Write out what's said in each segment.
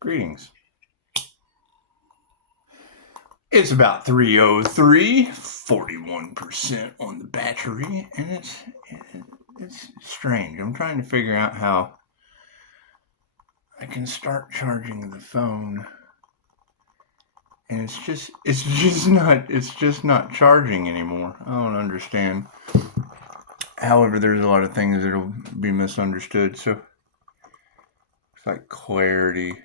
Greetings. It's about 3:03, 41% on the battery, and it's strange. I'm trying to figure out how I can start charging the phone, and it's just not charging anymore. I don't understand. However, there's a lot of things that'll be misunderstood, so it's like clarity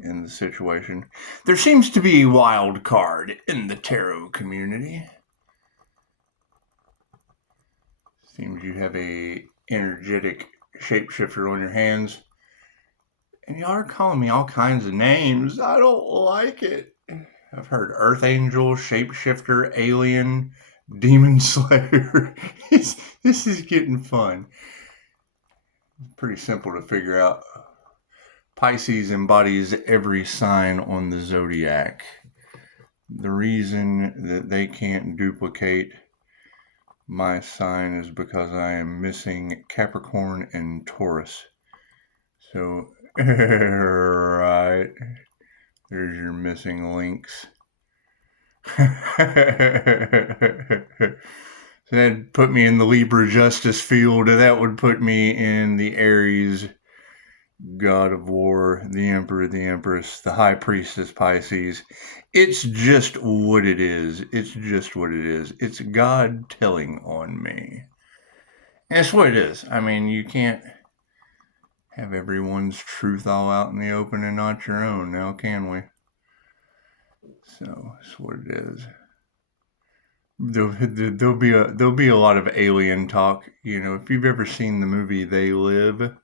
in the situation. There seems to be a wild card in the tarot community. Seems you have a energetic shapeshifter on your hands. And y'all are calling me all kinds of names. I don't like it. I've heard Earth Angel, Shapeshifter, Alien, Demon Slayer. This is getting fun. Pretty simple to figure out. Pisces embodies every sign on the zodiac. The reason that they can't duplicate my sign is because I am missing Capricorn and Taurus. So, right, there's your missing links. So that'd put me in the Libra justice field. That would put me in the Aries God of War, the Emperor, the Empress, the High Priestess Pisces. It's just what it is. It's just what it is. It's God telling on me. And that's what it is. I mean, you can't have everyone's truth all out in the open and not your own, now can we? So that's what it is. There'll be a lot of alien talk. You know, if you've ever seen the movie They Live,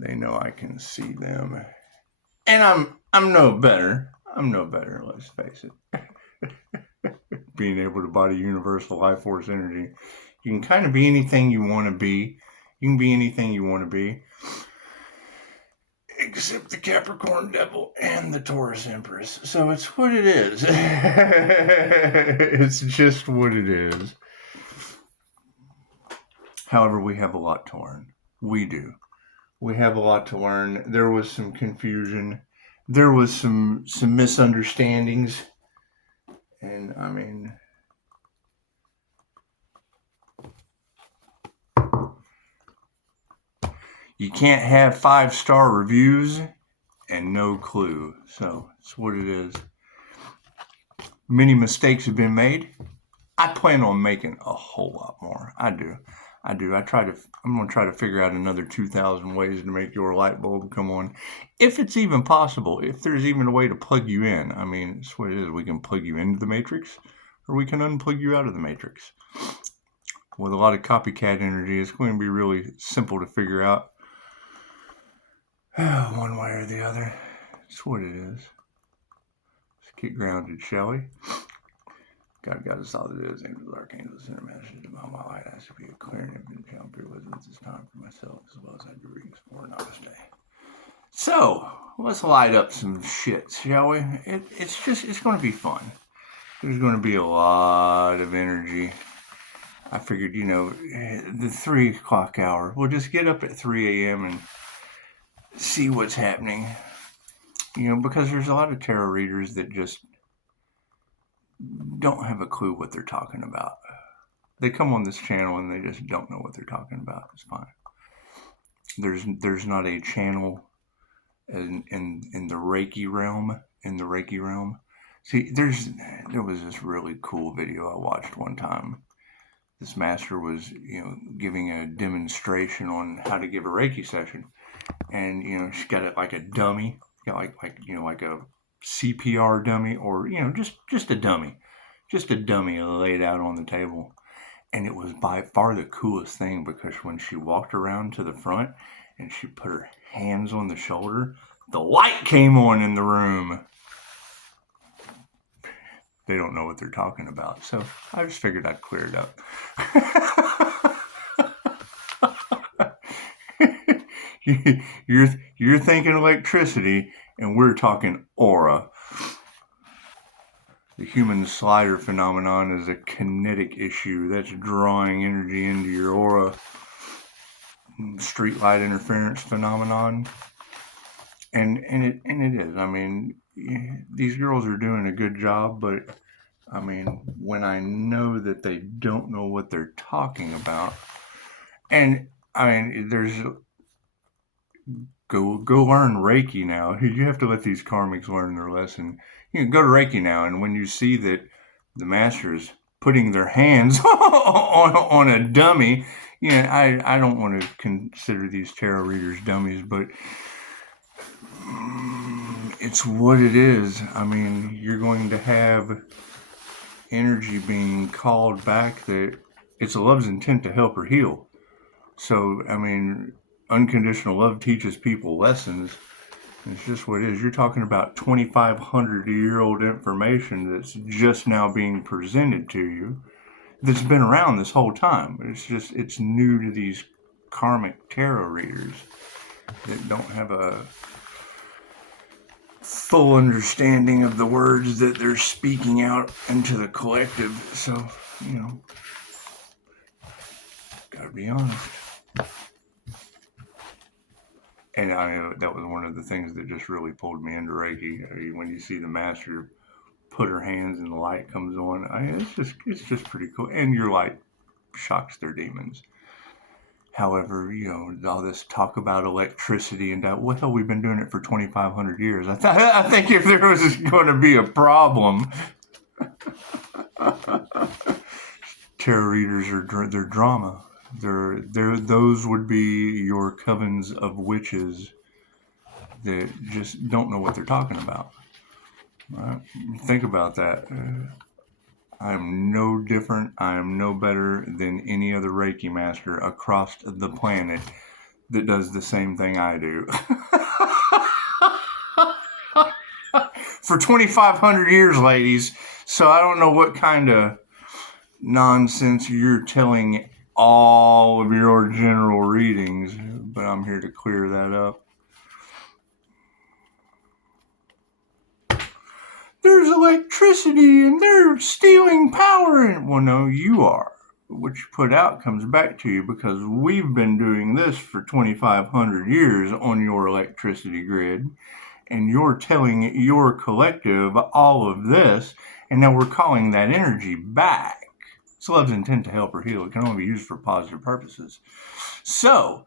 they know I can see them. And I'm no better. I'm no better, let's face it. Being able to body universal life force energy. You can kind of be anything you want to be. You can be anything you want to be. Except the Capricorn Devil and the Taurus Empress. So it's what it is. It's just what it is. However, we have a lot to learn. We do. We have a lot to learn. There was some confusion. There was some misunderstandings. And I mean, you can't have 5-star reviews and no clue. So it's what it is. Many mistakes have been made. I plan on making a whole lot more. I do. I'm going to try to figure out another 2,000 ways to make your light bulb come on. If it's even possible, if there's even a way to plug you in. I mean, it's what it is. We can plug you into the matrix or we can unplug you out of the matrix. With a lot of copycat energy, it's going to be really simple to figure out. One way or the other. It's what it is. Let's get grounded, shall we? God us all that is, angels, archangels, and messages about my light. I should be a clear and infinite channel for your wisdom at this time for myself, as well as I do readings for Namaste. So, let's light up some shit, shall we? It's going to be fun. There's going to be a lot of energy. I figured, the 3 o'clock hour, we'll just get up at 3 a.m. and see what's happening. Because there's a lot of tarot readers that just don't have a clue what they're talking about. They come on this channel and they just don't know what they're talking about. It's fine. There's not a channel in the Reiki realm. In the Reiki realm, see, there was this really cool video I watched one time. This master was, giving a demonstration on how to give a Reiki session, and she's got it like a dummy, got like a CPR dummy, or just a dummy laid out on the table. And it was by far the coolest thing, because when she walked around to the front and she put her hands on the shoulder, the light came on in the room. They don't know what they're talking about, so I just figured I'd clear it up. You're thinking electricity, and we're talking aura. The human slider phenomenon is a kinetic issue that's drawing energy into your aura. Streetlight interference phenomenon. And it is. I mean, these girls are doing a good job, but I mean, when I know that they don't know what they're talking about, and I mean, there's go learn Reiki now. You have to let these karmics learn their lesson. You can go to Reiki now, and when you see that the master is putting their hands on a dummy, I don't want to consider these tarot readers dummies, but it's what it is. I mean, you're going to have energy being called back that it's a love's intent to help or heal. So, I mean, unconditional love teaches people lessons. It's just what it is. You're talking about 2,500-year-old information that's just now being presented to you that's been around this whole time. It's new to these karmic tarot readers that don't have a full understanding of the words that they're speaking out into the collective. So, gotta be honest. And I know that was one of the things that just really pulled me into Reiki. I mean, when you see the master put her hands and the light comes on, it's just pretty cool. And your light shocks their demons. However, all this talk about electricity and that, what hell, we've been doing it for 2,500 years. I think if there was going to be a problem, tarot readers they're drama. Those would be your covens of witches that just don't know what they're talking about. Right? Think about that. I am no different. I am no better than any other Reiki master across the planet that does the same thing I do. For 2,500 years, ladies. So I don't know what kind of nonsense you're telling all of your general readings, but I'm here to clear that up. There's electricity and they're stealing power. And well, no, you are. What you put out comes back to you because we've been doing this for 2,500 years on your electricity grid, and you're telling your collective all of this, and now we're calling that energy back. It's love's intent to help or heal. It can only be used for positive purposes. So,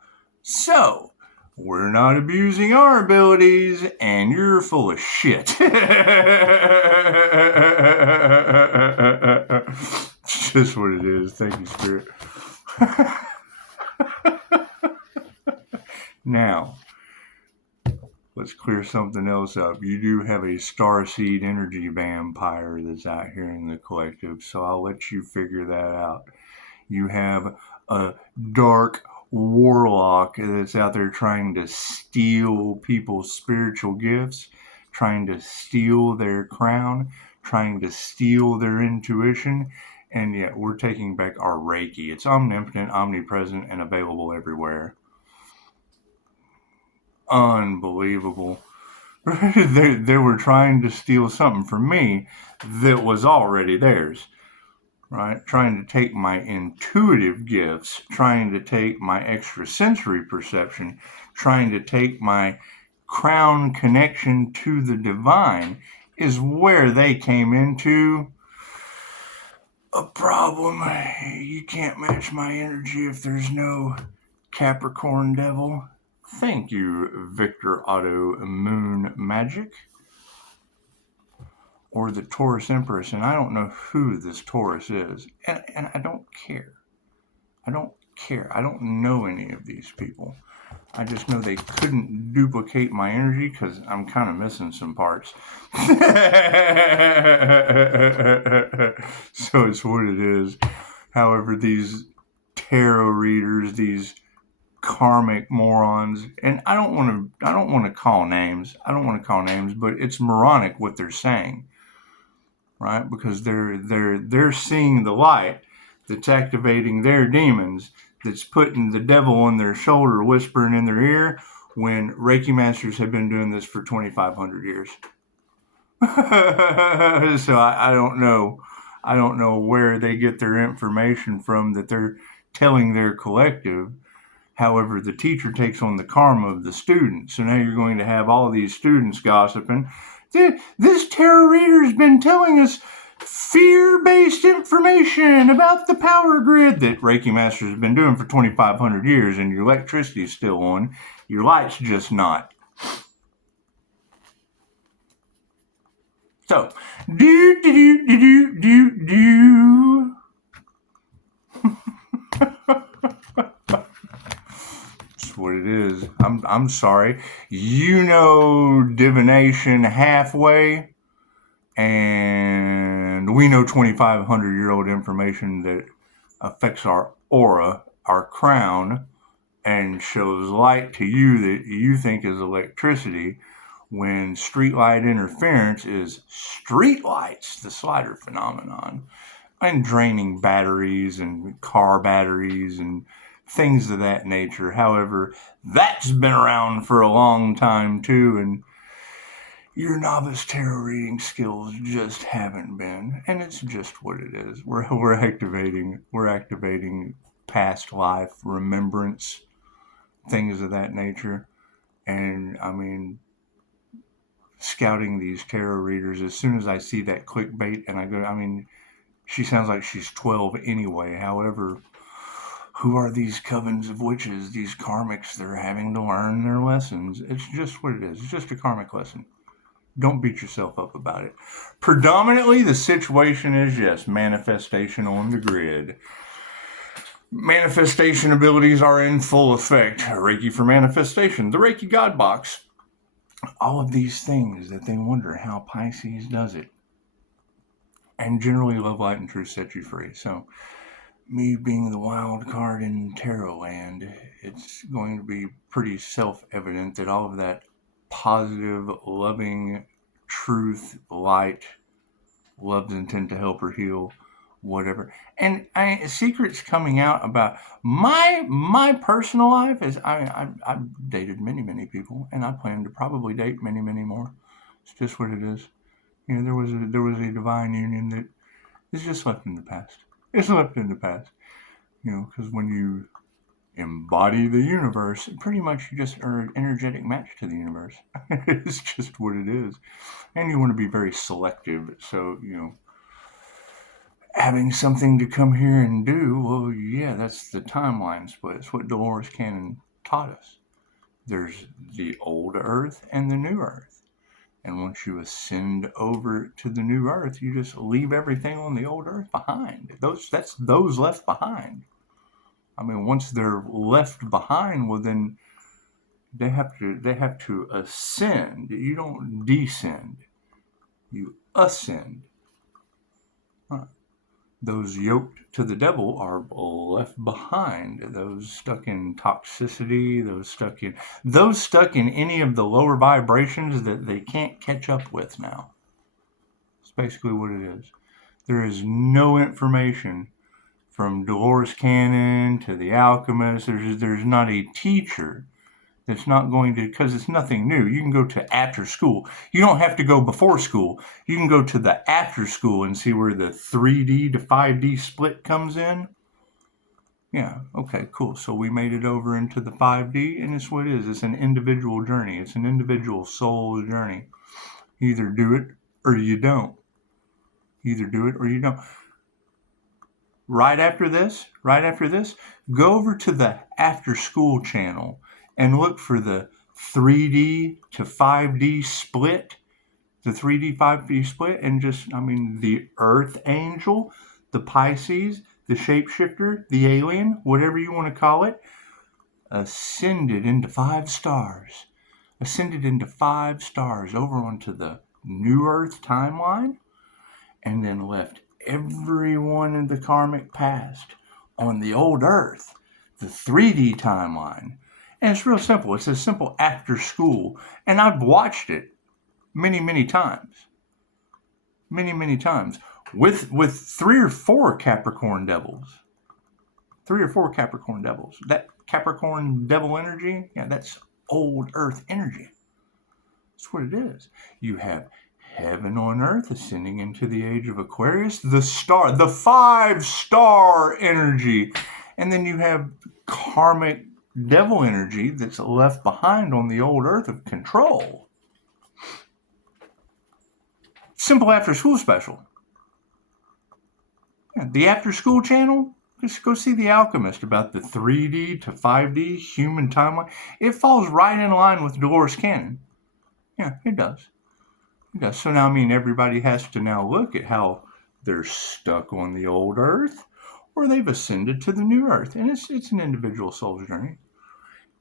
we're not abusing our abilities, and you're full of shit. Just what it is. Thank you, Spirit. Now, let's clear something else up. You do have a starseed energy vampire that's out here in the collective, so I'll let you figure that out. You have a dark warlock that's out there trying to steal people's spiritual gifts, trying to steal their crown, trying to steal their intuition, and yet we're taking back our Reiki. It's omnipotent, omnipresent, and available everywhere. Unbelievable. They were trying to steal something from me that was already theirs. Right? Trying to take my intuitive gifts, trying to take my extrasensory perception, trying to take my crown connection to the divine is where they came into a problem. You can't match my energy if there's no Capricorn devil. Thank you, Victor Otto Moon Magic. Or the Taurus Empress, and I don't know who this Taurus is, and I don't care. I don't care. I don't know any of these people. I just know they couldn't duplicate my energy because I'm kind of missing some parts. So it's what it is. However, these tarot readers, these karmic morons, and I don't want to call names. But it's moronic what they're saying. Right? Because they're seeing the light that's activating their demons, that's putting the devil on their shoulder, whispering in their ear, when Reiki masters have been doing this for 2,500 years. So I don't know. I don't know where they get their information from that they're telling their collective However, the teacher takes on the karma of the student. So now you're going to have all of these students gossiping. This tarot reader's been telling us fear-based information about the power grid that Reiki Masters have been doing for 2,500 years, and your electricity is still on. Your light's just not. So, That's what it is. I'm sorry. You know divination halfway, and we know 2,500-year-old information that affects our aura, our crown, and shows light to you that you think is electricity, when streetlight interference is streetlights, the slider phenomenon, and draining batteries and car batteries and things of that nature. However, that's been around for a long time too, and your novice tarot reading skills just haven't been, and it's just what it is. We're activating past life remembrance, things of that nature. And I mean, scouting these tarot readers, as soon as I see that clickbait and I go, I mean, she sounds like she's 12 anyway. However, who are these covens of witches, these karmics that are having to learn their lessons? It's just what it is. It's just a karmic lesson. Don't beat yourself up about it. Predominantly, the situation is, yes, manifestation on the grid. Manifestation abilities are in full effect. Reiki for manifestation, the Reiki God box. All of these things that they wonder how Pisces does it. And generally, love, light, and truth set you free. So, me being the wild card in tarot land, it's going to be pretty self-evident that all of that positive, loving, truth, light, love's intent to help or heal, whatever. And secrets coming out about my personal life is I've dated many people, and I plan to probably date many more. It's just what it is. You know, there was a divine union that is just left in the past. It's left in the past. You know, because when you embody the universe, pretty much you just are an energetic match to the universe. It's just what it is. And you want to be very selective. So, you know, having something to come here and do, well, yeah, that's the timeline split. It's what Dolores Cannon taught us. There's the old Earth and the new Earth. And once you ascend over to the new Earth, you just leave everything on the old Earth behind. That's those left behind. I mean, once they're left behind, well, then they have to ascend. You don't descend. You ascend. Those yoked to the devil are left behind. Those stuck in toxicity, those stuck in any of the lower vibrations that they can't catch up with now. That's basically what it is. There is no information from Dolores Cannon to the alchemist. There's not a teacher that's not going to, because it's nothing new. You can go to after school. You don't have to go before school. You can go to the after school and see where the 3D to 5D split comes in. Yeah, okay, cool. So we made it over into the 5D, and it's what it is. It's an individual journey. It's an individual soul journey. You either do it or you don't. You either do it or you don't. Right after this, go over to the after school channel and look for the 3D to 5D split, the 3D, 5D split, and just, I mean, the Earth Angel, the Pisces, the Shapeshifter, the Alien, whatever you want to call it, ascended into 5 stars over onto the New Earth timeline, and then left everyone in the karmic past on the old Earth, the 3D timeline. And it's real simple. It's a simple after school. And I've watched it many times. Many times. With 3 or 4 Capricorn devils. 3 or 4 Capricorn devils. That Capricorn devil energy, yeah, that's old Earth energy. That's what it is. You have heaven on earth ascending into the age of Aquarius, the 5-star energy. And then you have karmic devil energy that's left behind on the old earth of control. Simple after school special. The after school channel, just go see The Alchemist about the 3D to 5D human timeline. It falls right in line with Dolores Cannon. Yeah, it does. It does. So now, I mean, everybody has to now look at how they're stuck on the old earth or they've ascended to the new earth. And it's an individual soul's journey.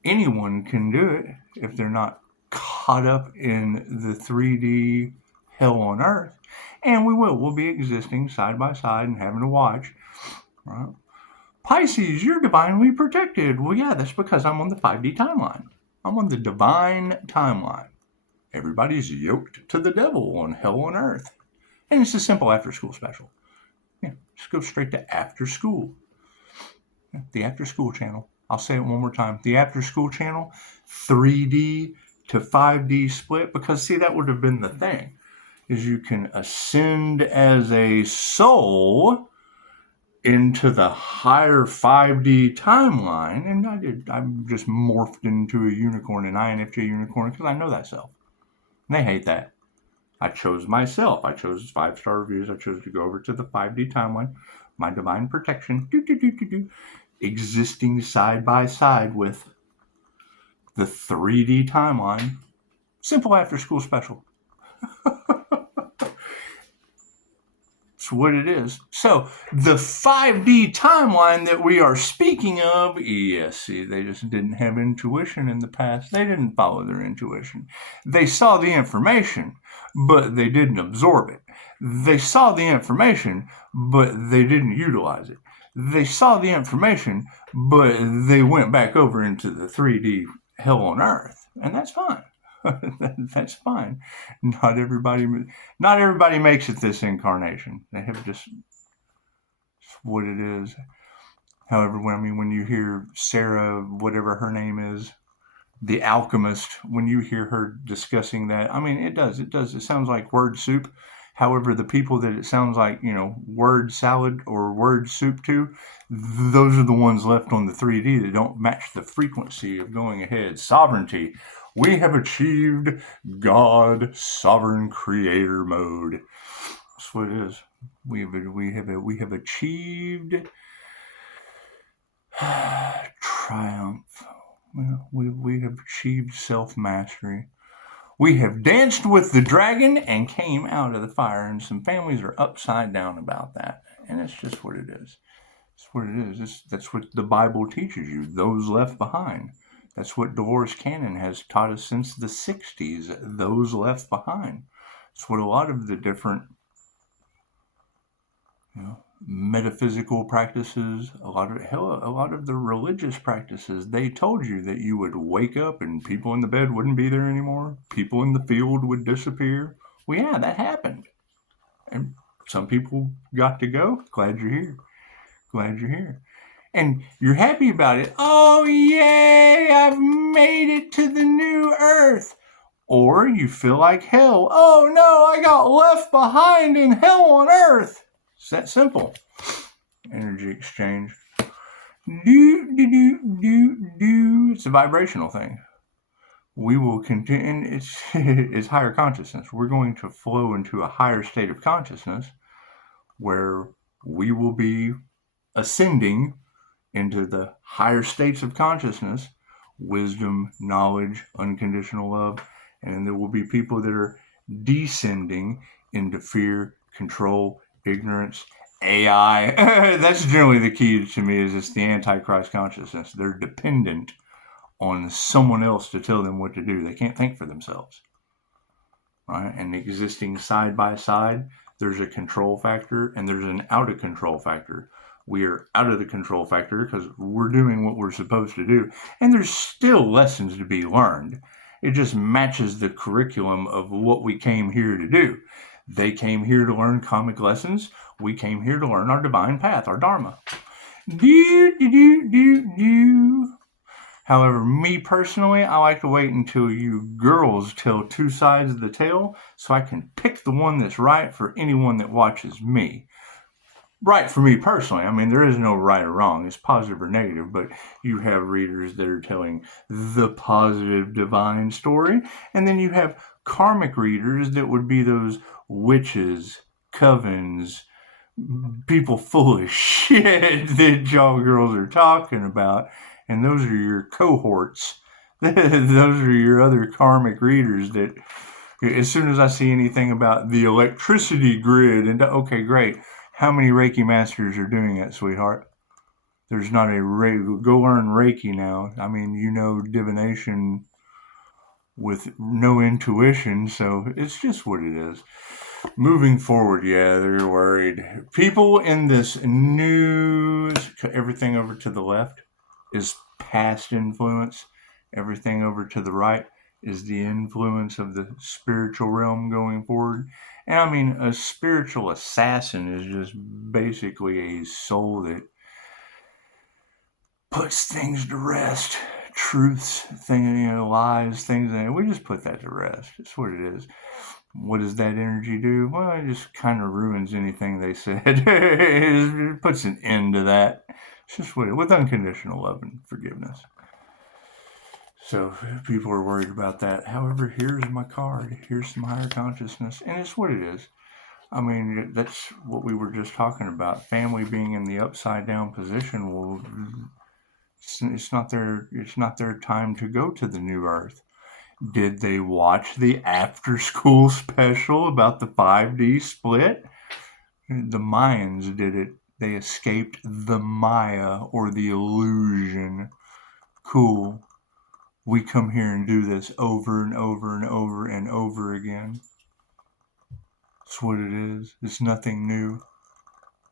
Anyone can do it if they're not caught up in the 3D hell on earth. And we'll be existing side by side and having to watch. Right? Pisces, you're divinely protected. Well, yeah, that's because I'm on the 5D timeline. I'm on the divine timeline. Everybody's yoked to the devil on hell on earth. And it's a simple after school special. Yeah, just go straight to after school. Yeah, the after school channel. I'll say it one more time. The after school channel, 3D to 5D split, because see, that would have been the thing, is you can ascend as a soul into the higher 5D timeline, and I'm just morphed into a unicorn, an INFJ unicorn, because I know that self. And they hate that. I chose myself. I chose 5-star reviews. I chose to go over to the 5D timeline, my divine protection, existing side by side with the 3D timeline. Simple after school special. It's what it is. So the 5D timeline that we are speaking of, yes, see, they just didn't have intuition in the past. They didn't follow their intuition. They saw the information, but they didn't absorb it. They saw the information, but they didn't utilize it. They saw the information, but they went back over into the 3D hell on earth. And that's fine. That's fine. Not everybody makes it this incarnation. They have just what it is. However, when you hear Sarah, whatever her name is, the alchemist, when you hear her discussing that, I mean, it does. It sounds like word soup. However, the people that it sounds like, word salad or word soup to, those are the ones left on the 3D that don't match the frequency of going ahead. Sovereignty. We have achieved God, sovereign creator mode. That's what it is. We have achieved triumph. We have achieved self-mastery. We have danced with the dragon and came out of the fire, and some families are upside down about that. And it's just what it is. It's what it is. That's what the Bible teaches you, those left behind. That's what Dolores Cannon has taught us since the 60s, those left behind. It's what a lot of the different metaphysical practices, a lot of the religious practices, they told you that you would wake up and people in the bed wouldn't be there anymore. People in the field would disappear. Well, yeah, that happened. And some people got to go. Glad you're here. Glad you're here. And you're happy about it. Oh, yay, I've made it to the new earth. Or you feel like hell. Oh, no, I got left behind in hell on earth. It's that simple. Energy exchange. It's a vibrational thing. We will continue. It's higher consciousness. We're going to flow into a higher state of consciousness where we will be ascending into the higher states of consciousness, wisdom, knowledge, unconditional love, and there will be people that are descending into fear, control, ignorance, AI. That's generally the key to me, is it's the Antichrist consciousness. They're dependent on someone else to tell them what to do. They can't think for themselves. Right? And existing side by side, there's a control factor and there's an out of control factor. We are out of the control factor because we're doing what we're supposed to do. And there's still lessons to be learned. It just matches the curriculum of what we came here to do. They came here to learn comic lessons. We came here to learn our divine path, our dharma. However, me personally, I like to wait until you girls tell two sides of the tale so I can pick the one that's right for anyone that watches me. right, for me personally. I mean, there is no right or wrong. It's positive or negative, but you have readers that are telling the positive divine story, and then you have karmic readers that would be those witches, covens, people full of shit that y'all girls are talking about, and those are your cohorts. Those are your other karmic readers that as soon as I see anything about the electricity grid, and okay, great. How many Reiki masters are doing it, sweetheart? There's not a Reiki. Go learn Reiki now. I mean, you know divination with no intuition, so it's just what it is. Moving forward, yeah, they're worried. People in this news, everything over to the left is past influence. Everything over to the right is the influence of the spiritual realm going forward. And I mean, a spiritual assassin is just basically a soul that puts things to rest. Truths, lies, things, and we just put that to rest. That's what it is. What does that energy do? Well, it just kind of ruins anything they said. It puts an end to that. It's just with unconditional love and forgiveness. So people are worried about that. However, here's my card. Here's some higher consciousness, and it's what it is. I mean, that's what we were just talking about. Family being in the upside down position. Well, it's not their time to go to the new earth. Did they watch the after school special about the 5D split? The Mayans did it. They escaped the Maya or the illusion. Cool. We come here and do this over and over and over and over again. That's what it is. It's nothing new.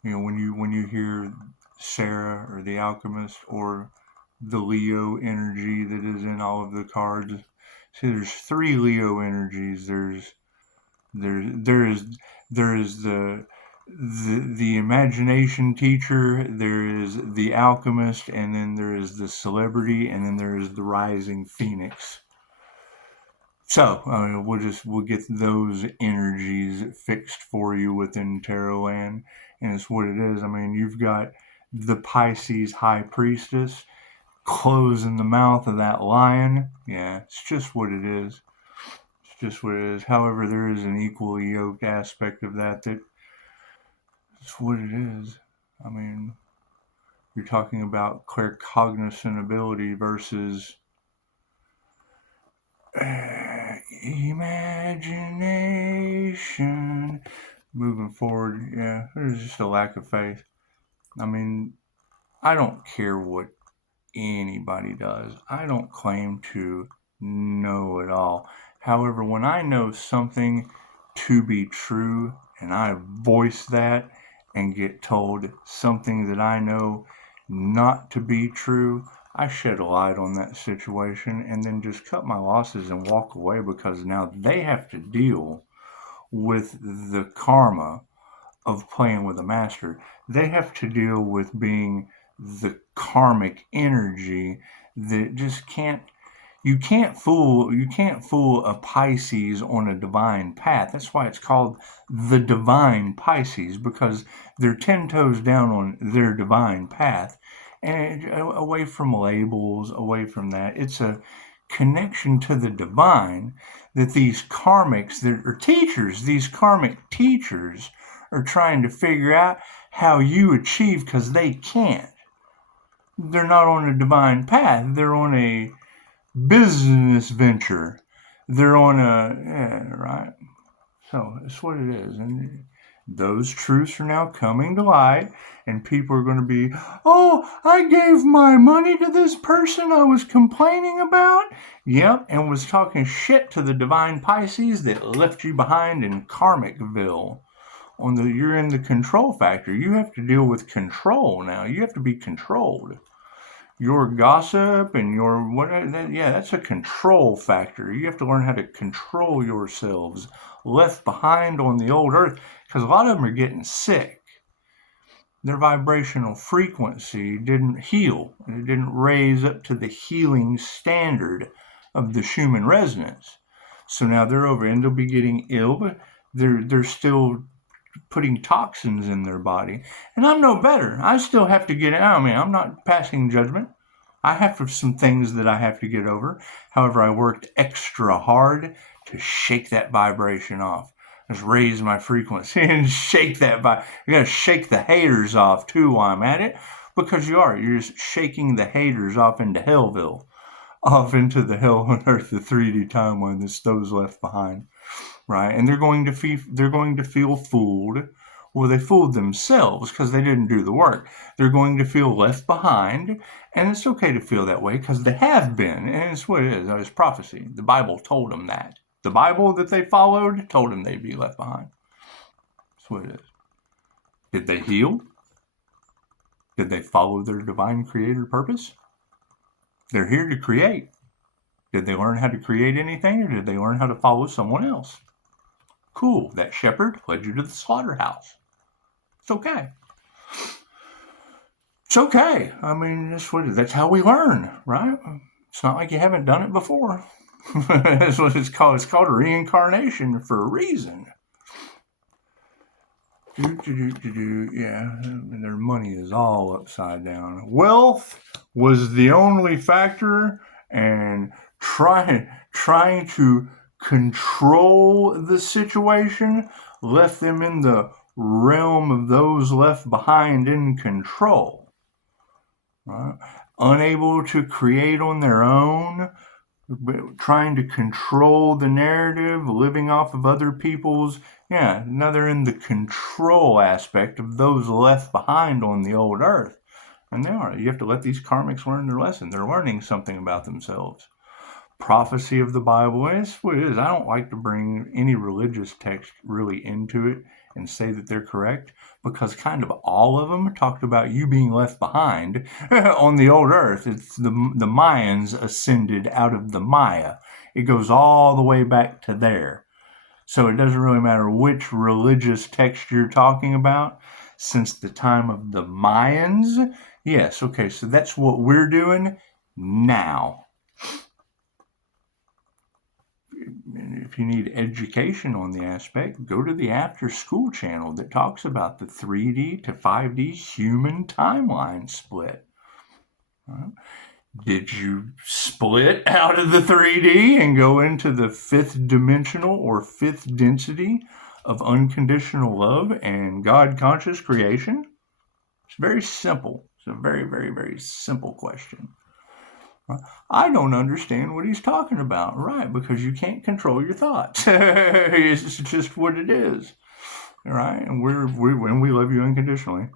When you hear Sarah or the alchemist or the Leo energy that is in all of the cards. See, there's 3 Leo energies. There is the imagination teacher, there is the alchemist, and then there is the celebrity, and then there is the rising phoenix. So we'll get those energies fixed for you within Tarot Land, and it's what it is. I mean, you've got the Pisces High Priestess closing the mouth of that lion. Yeah, it's just what it is. It's just what it is. However, there is an equally yoked aspect of that it's what it is. I mean, you're talking about claircognizant ability versus imagination. Moving forward, yeah, there's just a lack of faith. I mean, I don't care what anybody does. I don't claim to know it all. However, when I know something to be true and I voice that and get told something that I know not to be true, I shed a light on that situation and then just cut my losses and walk away, because now they have to deal with the karma of playing with a master. They have to deal with being the karmic energy that just you can't fool a Pisces on a divine path. That's why it's called the divine Pisces, because they're 10 toes down on their divine path, and away from labels, away from that. It's a connection to the divine that these karmics that are teachers, these karmic teachers are trying to figure out how you achieve, because they can't. They're not on a divine path. They're on a business venture. They're on right. So it's what it is. And those truths are now coming to light, and people are going to be, oh, I gave my money to this person I was complaining about. Yep, and was talking shit to the divine Pisces that left you behind in Karmicville. You're in the control factor. You have to deal with control now. You have to be controlled. Your gossip and that's a control factor. You have to learn how to control yourselves, left behind on the old earth, because a lot of them are getting sick. Their vibrational frequency didn't heal. It didn't raise up to the healing standard of the Schumann resonance. So now they're over and they'll be getting ill, but they're still putting toxins in their body. And I'm no better. I still have to get it out of me. I'm not passing judgment. I have some things that I have to get over. However, I worked extra hard to shake that vibration off. Just raise my frequency and shake that you gotta shake the haters off too while I'm at it. Because you're just shaking the haters off into Hellville. Off into the hell on earth, the 3D timeline that's those left behind. Right? And they're going to feel fooled. Well, they fooled themselves because they didn't do the work. They're going to feel left behind, and it's okay to feel that way because they have been, and it's what it is. It's prophecy. The Bible told them that. The Bible that they followed told them they'd be left behind. That's what it is. Did they heal? Did they follow their divine creator purpose? They're here to create. Did they learn how to create anything, or did they learn how to follow someone else? Cool, that shepherd led you to the slaughterhouse. It's okay. It's okay. I mean, that's how we learn, right? It's not like you haven't done it before. That's what it's called. It's called reincarnation for a reason. Yeah, and their money is all upside down. Wealth was the only factor, and trying to control the situation left them in the realm of those left behind in control. Right? Unable to create on their own, trying to control the narrative, living off of other people's, now they're in the control aspect of those left behind on the old earth. And they are. You have to let these karmics learn their lesson. They're learning something about themselves. Prophecy of the Bible is what it is. I don't like to bring any religious text really into it and say that they're correct, because kind of all of them talked about you being left behind on the old earth. It's the Mayans ascended out of the Maya. It goes all the way back to there. So it doesn't really matter which religious text you're talking about. Since the time of the Mayans, yes, okay, so that's what we're doing now. If you need education on the aspect, go to the After School channel that talks about the 3D to 5D human timeline split. Did you split out of the 3D and go into the 5th dimensional or 5th density of unconditional love and God-conscious creation? It's very simple. It's a very, very, very simple question. I don't understand what he's talking about. Right, because you can't control your thoughts. It's just what it is. Right? And when we love you unconditionally,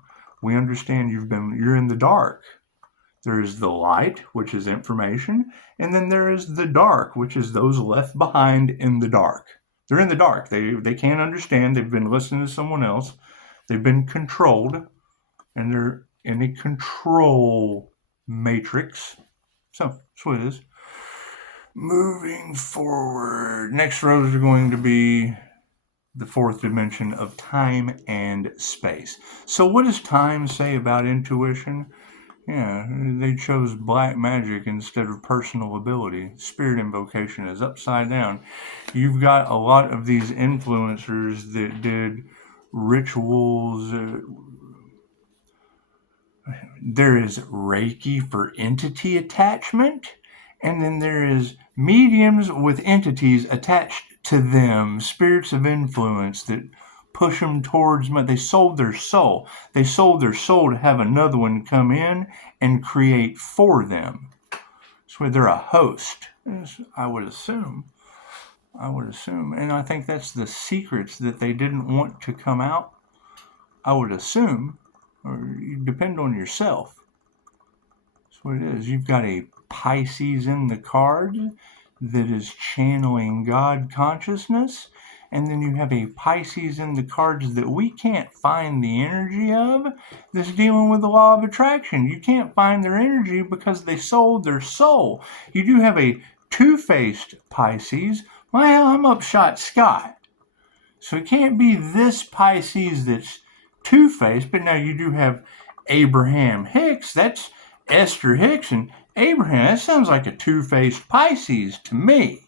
we understand you're in the dark. There is the light, which is information, and then there is the dark, which is those left behind in the dark. They're in the dark. They can't understand. They've been listening to someone else. They've been controlled, and they're in a control matrix. So that's what it is. Moving forward, next rows are going to be the 4th dimension of time and space. So what does time say about intuition? Yeah, they chose black magic instead of personal ability. Spirit invocation is upside down. You've got a lot of these influencers that did rituals. There is Reiki for entity attachment, and then there is mediums with entities attached to them, spirits of influence that push them towards, they sold their soul. They sold their soul to have another one come in and create for them. So they're a host, I would assume. And I think that's the secrets that they didn't want to come out, I would assume. Or you depend on yourself. That's what it is. You've got a Pisces in the card that is channeling God consciousness. And then you have a Pisces in the cards that we can't find the energy of, that's dealing with the law of attraction. You can't find their energy because they sold their soul. You do have a two-faced Pisces. Well, I'm Upshotscott. So it can't be this Pisces that's two-faced, but now you do have Abraham Hicks. That's Esther Hicks and Abraham. That sounds like a two-faced Pisces to me.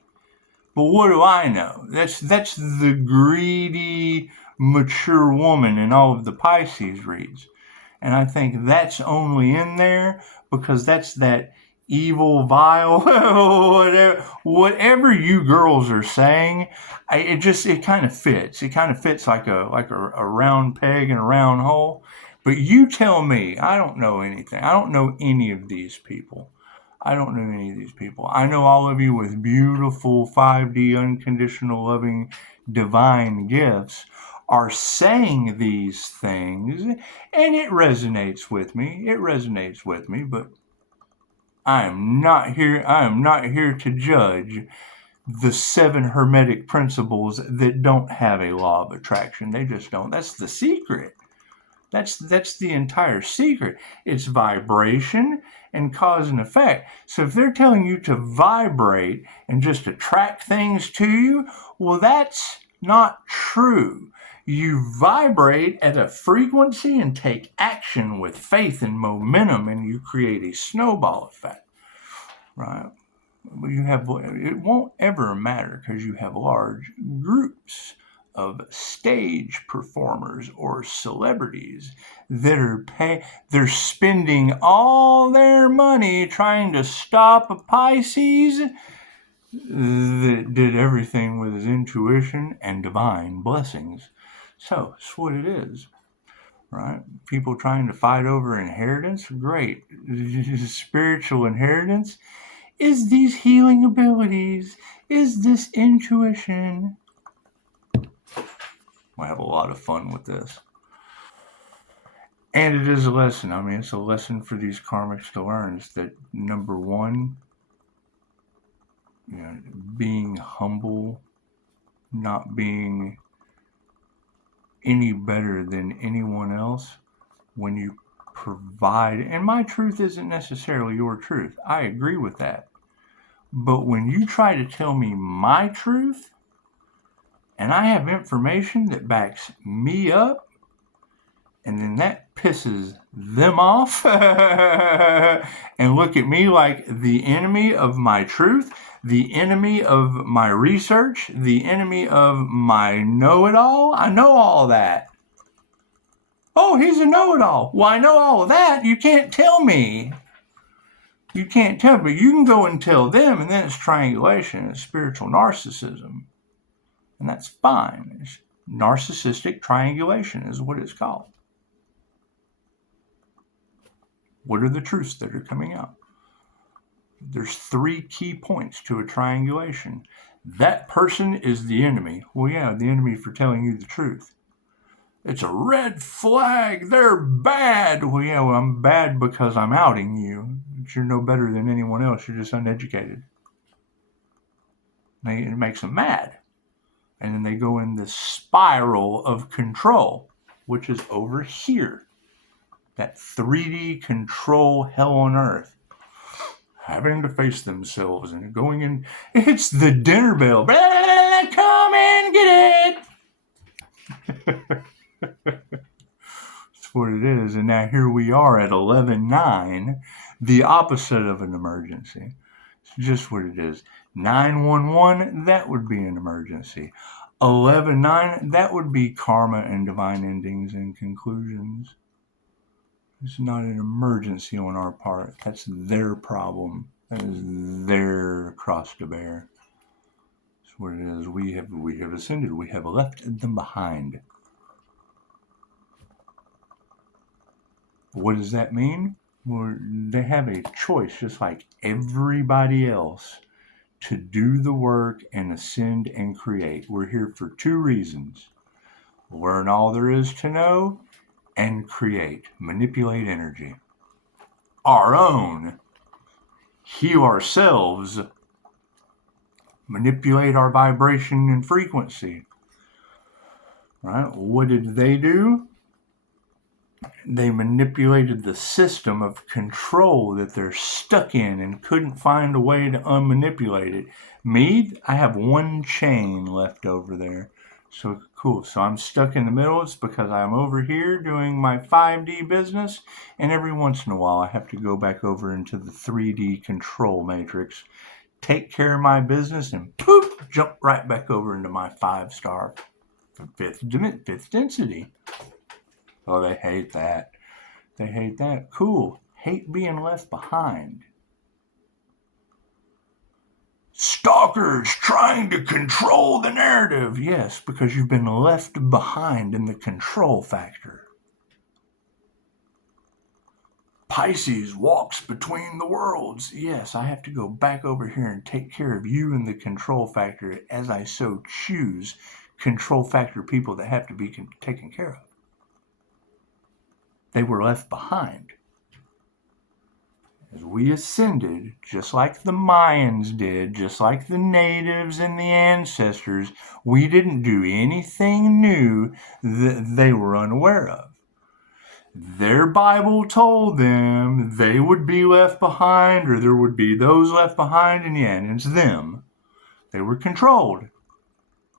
But what do I know? That's the greedy, mature woman in all of the Pisces reads. And I think that's only in there because that's that evil, vile, whatever you girls are saying. It kind of fits. It kind of fits like a round peg in a round hole. But you tell me. I don't know anything. I don't know any of these people. I don't know any of these people. I know all of you with beautiful 5D unconditional loving divine gifts are saying these things, and it resonates with me. It resonates with me, but I am not here to judge the 7 hermetic principles that don't have a law of attraction. They just don't. That's the secret. That's the entire secret. It's vibration and cause and effect. So if they're telling you to vibrate and just attract things to you, well, that's not true. You vibrate at a frequency and take action with faith and momentum, and you create a snowball effect, right? It won't ever matter because you have large groups of stage performers or celebrities that they're spending all their money trying to stop a Pisces that did everything with his intuition and divine blessings. So that's what it is, right? People trying to fight over inheritance, great. Spiritual inheritance is these healing abilities, is this intuition. We'll have a lot of fun with this. And it is a lesson. I mean, it's a lesson for these karmics to learn. Is that number one, being humble, not being any better than anyone else when you provide. And my truth isn't necessarily your truth. I agree with that. But when you try to tell me my truth, and I have information that backs me up, and then that pisses them off and look at me like the enemy of my truth, the enemy of my research, the enemy of my know-it-all. I know all that. Oh, he's a know-it-all. Well, I know all of that. You can't tell me. You can't tell me. But you can go and tell them, and then it's triangulation. It's spiritual narcissism. And that's fine. It's narcissistic triangulation is what it's called. What are the truths that are coming out? There's 3 key points to a triangulation. That person is the enemy. Well, yeah, the enemy for telling you the truth. It's a red flag. They're bad. Well, yeah, I'm bad because I'm outing you. But you're no better than anyone else. You're just uneducated. It makes them mad. And then they go in this spiral of control, which is over here. That 3D control hell on earth. Having to face themselves and going in. It's the dinner bell. Blah, come and get it. That's what it is. And now here we are at 11:09, the opposite of an emergency. It's just what it is. 911, that would be an emergency. 11:09, that would be karma and divine endings and conclusions. It's not an emergency on our part. That's their problem. That is their cross to bear. That's what it is. We have ascended. We have left them behind. What does that mean? Well, they have a choice, just like everybody else, to do the work and ascend and create. We're here for 2 reasons. Learn all there is to know and create. Manipulate energy. Our own. Heal ourselves. Manipulate our vibration and frequency. Right? What did they do? They manipulated the system of control that they're stuck in and couldn't find a way to unmanipulate it. Me, I have 1 chain left over there. So cool. So I'm stuck in the middle. It's because I'm over here doing my 5D business. And every once in a while, I have to go back over into the 3D control matrix, take care of my business, and poof, jump right back over into my 5-star. Fifth density. Oh, they hate that. They hate that. Cool. Hate being left behind. Stalkers trying to control the narrative. Yes, because you've been left behind in the control factor. Pisces walks between the worlds. Yes, I have to go back over here and take care of you in the control factor as I so choose. Control factor people that have to be taken care of. They were left behind. As we ascended, just like the Mayans did, just like the natives and the ancestors, we didn't do anything new that they were unaware of. Their Bible told them they would be left behind, or there would be those left behind, and yeah, and it's them. They were controlled.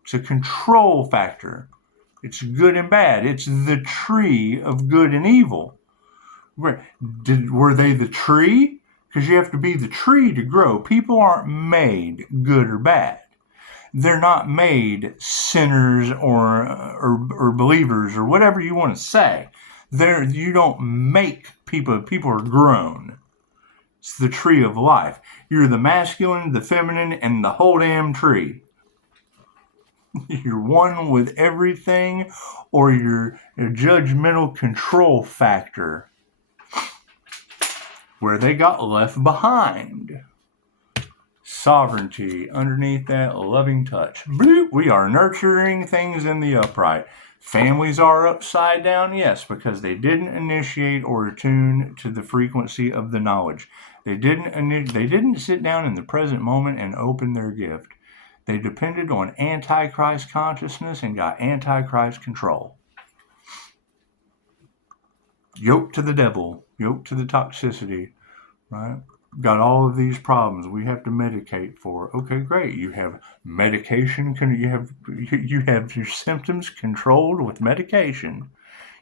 It's a control factor. It's good and bad. It's the tree of good and evil. Were they the tree? Because you have to be the tree to grow. People aren't made good or bad. They're not made sinners or believers or whatever you want to say. You don't make people. People are grown. It's the tree of life. You're the masculine, the feminine, and the whole damn tree. You're one with everything, or you're a judgmental control factor where they got left behind. Sovereignty underneath that loving touch. Bloop, we are nurturing things in the upright. Families are upside down, yes, because they didn't initiate or attune to the frequency of the knowledge. They didn't sit down in the present moment and open their gift. They depended on Antichrist consciousness and got Antichrist control. Yoked to the devil, yoked to the toxicity, right? Got all of these problems we have to medicate for. Okay, great. You have medication. You have your symptoms controlled with medication.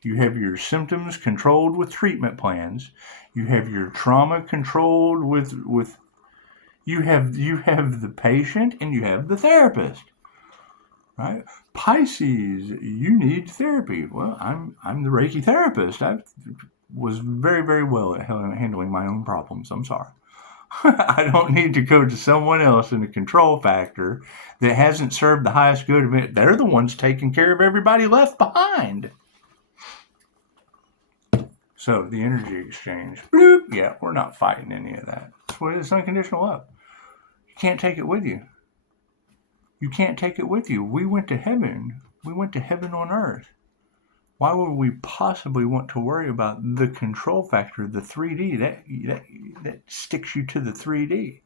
You have your symptoms controlled with treatment plans. You have your trauma controlled with you have the patient and you have the therapist. Right? Pisces, you need therapy. Well, I'm the Reiki therapist. I was very, very well at handling my own problems. I'm sorry. I don't need to go to someone else in a control factor that hasn't served the highest good of it. They're the ones taking care of everybody left behind. So the energy exchange, bloop, yeah, we're not fighting any of that. That's what it is, unconditional love. You can't take it with you. You can't take it with you. We went to heaven. We went to heaven on earth. Why would we possibly want to worry about the control factor, the 3D? That sticks you to the 3D,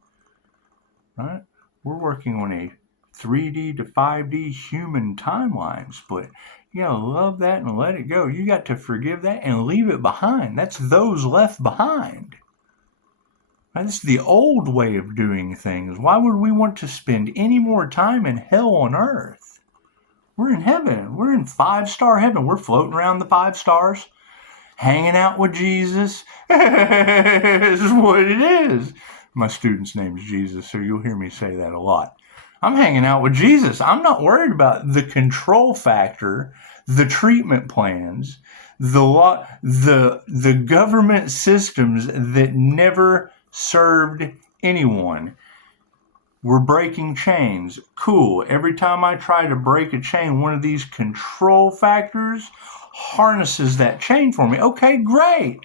right? We're working on a 3D to 5D human timeline split. You gotta love that and let it go. You got to forgive that and leave it behind. That's those left behind. Right? This is the old way of doing things. Why would we want to spend any more time in hell on earth? We're in heaven. We're in 5-star heaven. We're floating around the 5 stars, hanging out with Jesus. This is what it is. My student's name is Jesus, so you'll hear me say that a lot. I'm hanging out with Jesus. I'm not worried about the control factor, the treatment plans, the government systems that never served anyone. We're breaking chains. Cool. Every time I try to break a chain, one of these control factors harnesses that chain for me. Okay, great.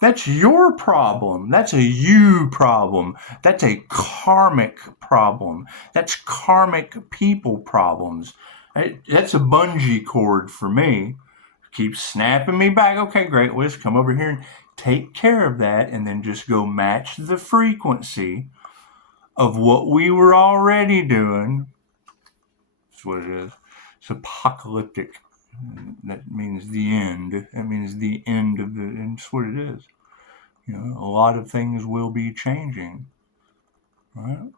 That's your problem. That's a you problem. That's a karmic problem. That's karmic people problems. That's a bungee cord for me. Keep snapping me back. Okay, great. Let's come over here and take care of that and then just go match the frequency of what we were already doing. That's what it is. It's apocalyptic. That means the end. That means the end of it. And that's what it is. You know, a lot of things will be changing. Right?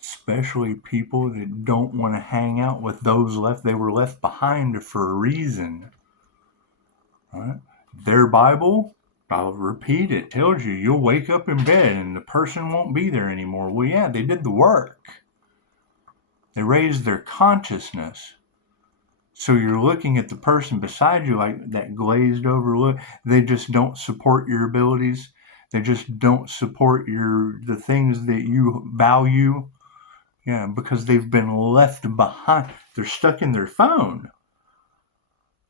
Especially people that don't want to hang out with those they were left behind for a reason. Right? Their Bible, I'll repeat it, tells you you'll wake up in bed and the person won't be there anymore. Well, yeah, they did the work. They raised their consciousness. So you're looking at the person beside you like that glazed over look. They just don't support your abilities. They just don't support the things that you value. Yeah, because they've been left behind. They're stuck in their phone.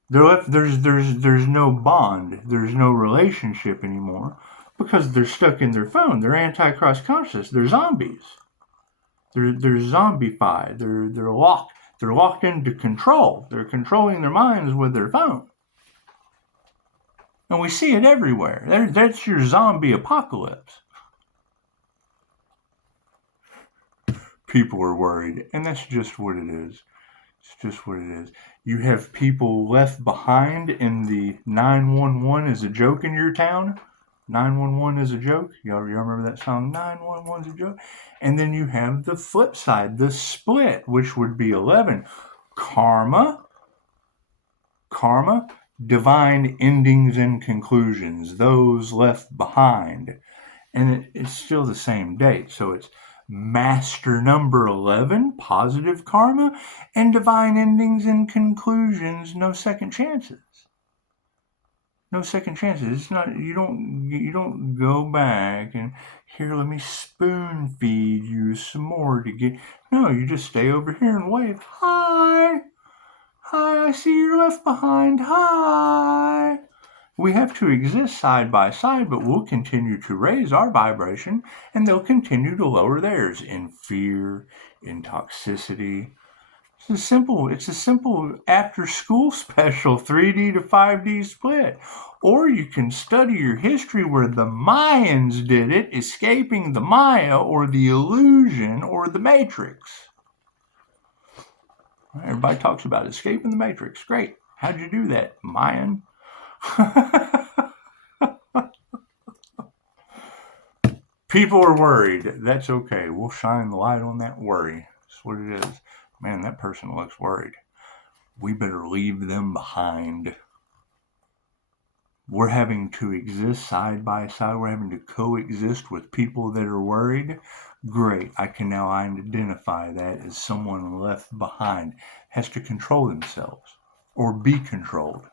They're left. There's no bond. There's no relationship anymore because they're stuck in their phone. They're anti-cross conscious. They're zombies. They're zombified. They're locked. They're locked into control. They're controlling their minds with their phone. And we see it everywhere. That's your zombie apocalypse. People are worried, and that's just what it is. It's just what it is. You have people left behind in the 911 is a joke in your town. 911 is a joke. Y'all remember that song? 911 is a joke. And then you have the flip side, the split, which would be 11. Karma, divine endings and conclusions, those left behind. And it's still the same date. So it's master number 11, positive karma, and divine endings and conclusions, no second chances. No second chances. It's not, you don't go back and here, let me spoon feed you some more to get, no, you just stay over here and wave. Hi, I see you're left behind. Hi. We have to exist side by side, but we'll continue to raise our vibration and they'll continue to lower theirs in fear, in toxicity. It's a simple after school special 3D to 5D split. Or you can study your history where the Mayans did it, escaping the Maya or the illusion or the Matrix. Everybody talks about escaping the Matrix. Great. How'd you do that, Mayan? People are worried. That's okay. We'll shine the light on that worry. That's what it is. Man, that person looks worried. We better leave them behind. We're having to exist side by side. We're having to coexist with people that are worried. Great. I can now identify that as someone left behind, has to control themselves or be controlled,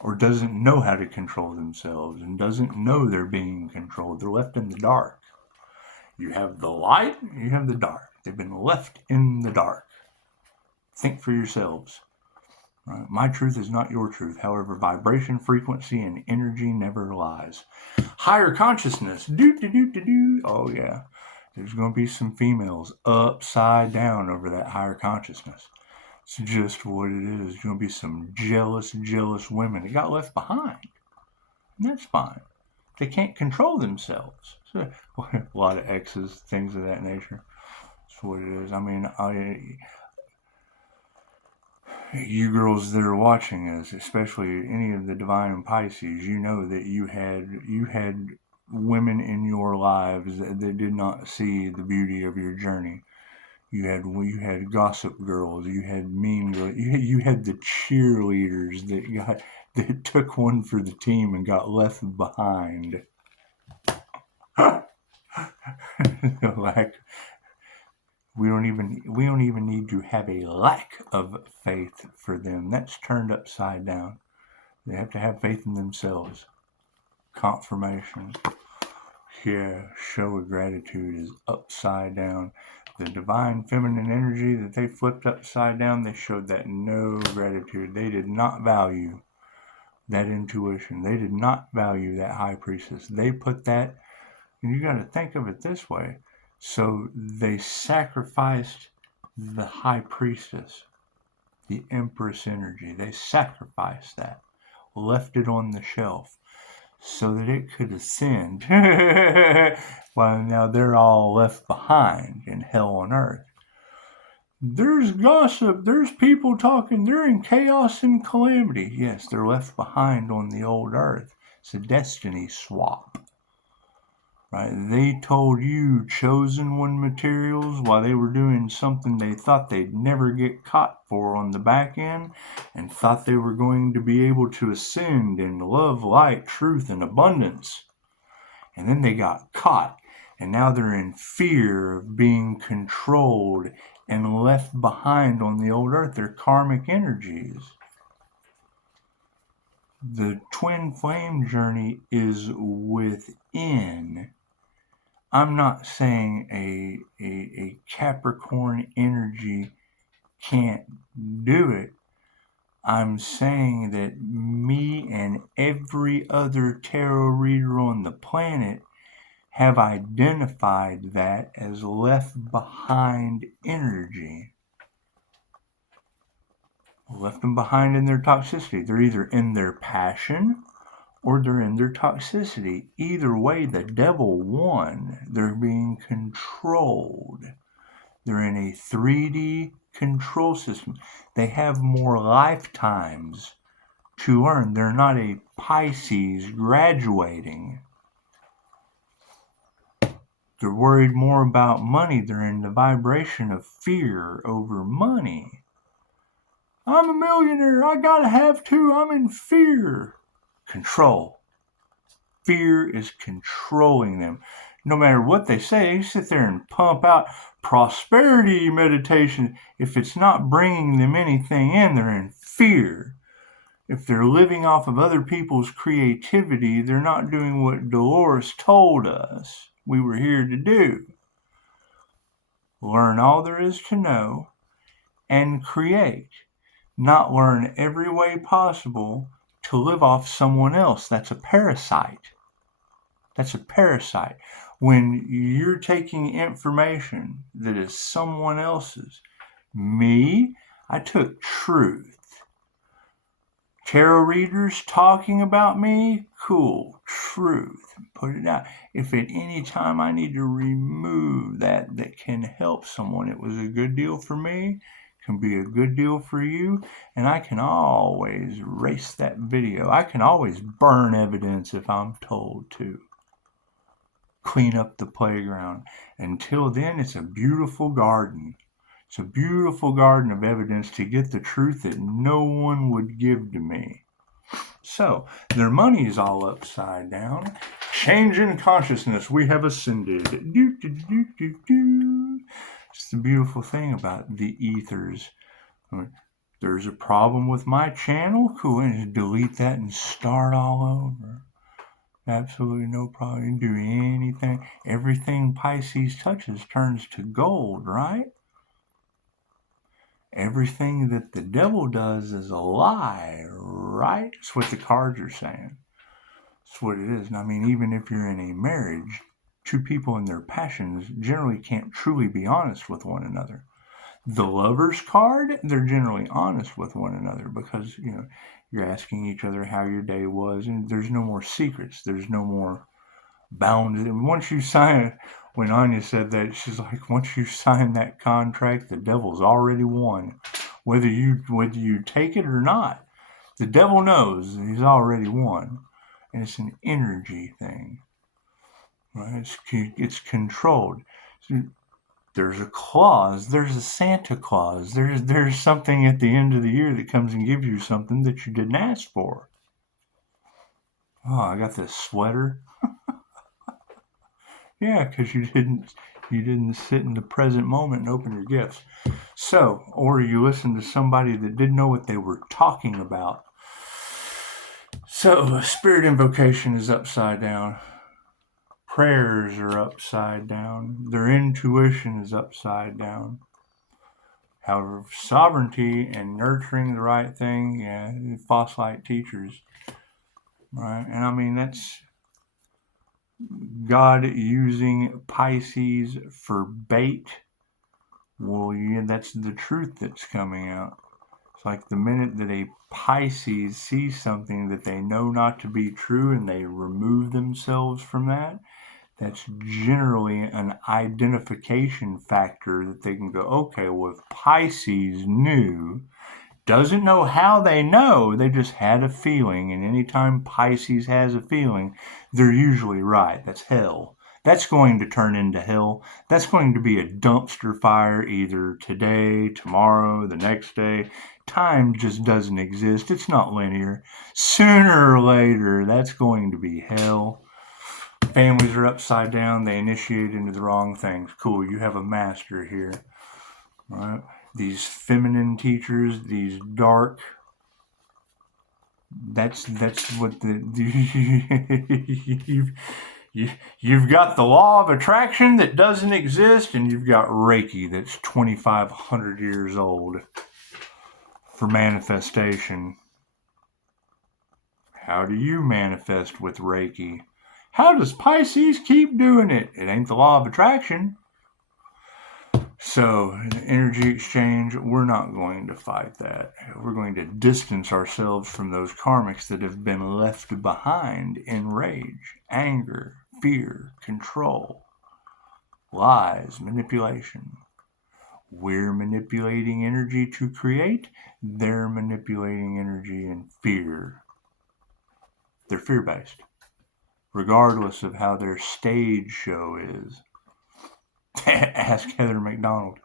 or doesn't know how to control themselves and doesn't know they're being controlled. They're left in the dark. You have the light, you have the dark. They've been left in the dark. Think for yourselves. Right? My truth is not your truth. However, vibration, frequency, and energy never lies. Higher consciousness. Oh, yeah. There's going to be some females upside down over that higher consciousness. It's just what it is. There's going to be some jealous women that got left behind. And that's fine. They can't control themselves. So, a lot of exes, things of that nature. That's what it is. I mean, you girls that are watching this, especially any of the divine Pisces, you know that you had women in your lives that did not see the beauty of your journey. You had gossip girls, you had mean girls, you had the cheerleaders that took one for the team and got left behind. We don't even need to have a lack of faith for them. That's turned upside down. They have to have faith in themselves. Confirmation. Yeah, show of gratitude is upside down. The divine feminine energy that they flipped upside down, they showed that no gratitude. They did not value that intuition. They did not value that high priestess. They put that, and you got to think of it this way. So they sacrificed the high priestess, the empress energy. They sacrificed that, left it on the shelf so that it could ascend. Well, now they're all left behind in hell on earth. There's gossip, there's people talking, they're in chaos and calamity. Yes, they're left behind on the old earth. It's a destiny swap. Right? They told you chosen one materials while they were doing something they thought they'd never get caught for on the back end, and thought they were going to be able to ascend in love, light, truth, and abundance. And then they got caught, and now they're in fear of being controlled and left behind on the old earth. They're karmic energies. The twin flame journey is within. I'm not saying a Capricorn energy can't do it. I'm saying that me and every other tarot reader on the planet have identified that as left behind energy. Left them behind in their toxicity. They're either in their passion or they're in their toxicity. Either way, the devil won. They're being controlled. They're in a 3D control system. They have more lifetimes to learn. They're not a Pisces graduating. They're worried more about money. They're in the vibration of fear over money. I'm a millionaire. I gotta have two. I'm in fear. Control. Fear is controlling them. No matter what they say, you sit there and pump out prosperity meditation. If it's not bringing them anything in, they're in fear. If they're living off of other people's creativity, they're not doing what Dolores told us we were here to do. Learn all there is to know and create. Not learn every way possible to live off someone else. That's a parasite. That's a parasite. When you're taking information that is someone else's. Me, I took truth. Tarot readers talking about me, cool, truth, put it out. If at any time I need to remove that can help someone, it was a good deal for me, can be a good deal for you, and I can always erase that video. I can always burn evidence if I'm told to. Clean up the playground. Until then, it's a beautiful garden. It's a beautiful garden of evidence to get the truth that no one would give to me. So, their money is all upside down. Change in consciousness. We have ascended. It's the beautiful thing about the ethers. There's a problem with my channel. Cool. And delete that and start all over. Absolutely no problem. You can do anything. Everything Pisces touches turns to gold, right? Everything that the devil does is a lie, right? That's what the cards are saying. That's what it is. And I mean, even if you're in a marriage, two people in their passions generally can't truly be honest with one another. The Lover's card, they're generally honest with one another because, you're asking each other how your day was, and there's no more secrets. There's no more bound. Once you sign it, when Anya said that, she's like, once you sign that contract, the devil's already won. Whether you take it or not, the devil knows he's already won. And it's an energy thing. Right? It's controlled. So there's a clause. There's a Santa Claus. There's something at the end of the year that comes and gives you something that you didn't ask for. Oh, I got this sweater. Yeah, because you didn't sit in the present moment and open your gifts. So, or you listened to somebody that didn't know what they were talking about. So, spirit invocation is upside down. Prayers are upside down. Their intuition is upside down. However, sovereignty and nurturing the right thing, Fossilite teachers, right? And I mean, that's God using Pisces for bait. Well, yeah, that's the truth that's coming out. It's like the minute that a Pisces sees something that they know not to be true and they remove themselves from that, that's generally an identification factor that they can go, okay, well, if Pisces knew, doesn't know how they know, they just had a feeling, and anytime Pisces has a feeling, they're usually right. That's hell. That's going to turn into hell. That's going to be a dumpster fire either today, tomorrow, the next day. Time just doesn't exist. It's not linear. Sooner or later, that's going to be hell. Families are upside down. They initiate into the wrong things. Cool, you have a master here. right? These feminine teachers, these dark. That's what you've got the law of attraction that doesn't exist, and you've got Reiki that's 2,500 years old for manifestation. How do you manifest with Reiki? How does Pisces keep doing it? It ain't the law of attraction. So, energy exchange, we're not going to fight that. We're going to distance ourselves from those karmics that have been left behind in rage, anger, fear, control, lies, manipulation. We're manipulating energy to create. They're manipulating energy in fear. They're fear-based, regardless of how their stage show is. Ask Heather McDonald.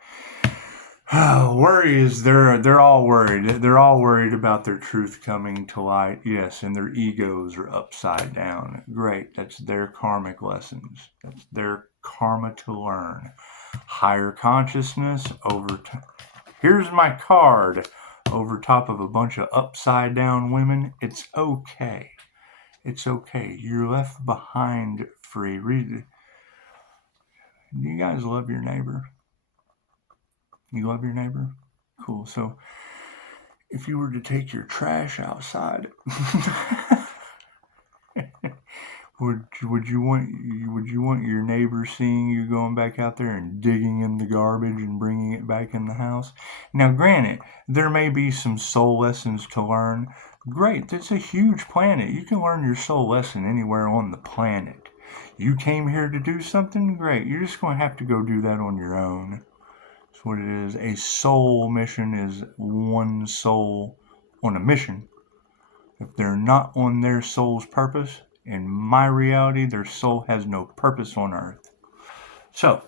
Worry is they're all worried. They're all worried about their truth coming to light. Yes, and their egos are upside down. Great. That's their karmic lessons. That's their karma to learn. Higher consciousness over. Here's my card. Over top of a bunch of upside down women. It's okay. It's okay. You're left behind for a reason. Do you guys love your neighbor? You love your neighbor? Cool. So, if you were to take your trash outside, would you want your neighbor seeing you going back out there and digging in the garbage and bringing it back in the house? Now, granted, there may be some soul lessons to learn. Great, that's a huge planet. You can learn your soul lesson anywhere on the planet. You came here to do something? Great. You're just going to have to go do that on your own. That's what it is. A soul mission is one soul on a mission. If they're not on their soul's purpose, in my reality, their soul has no purpose on earth. So,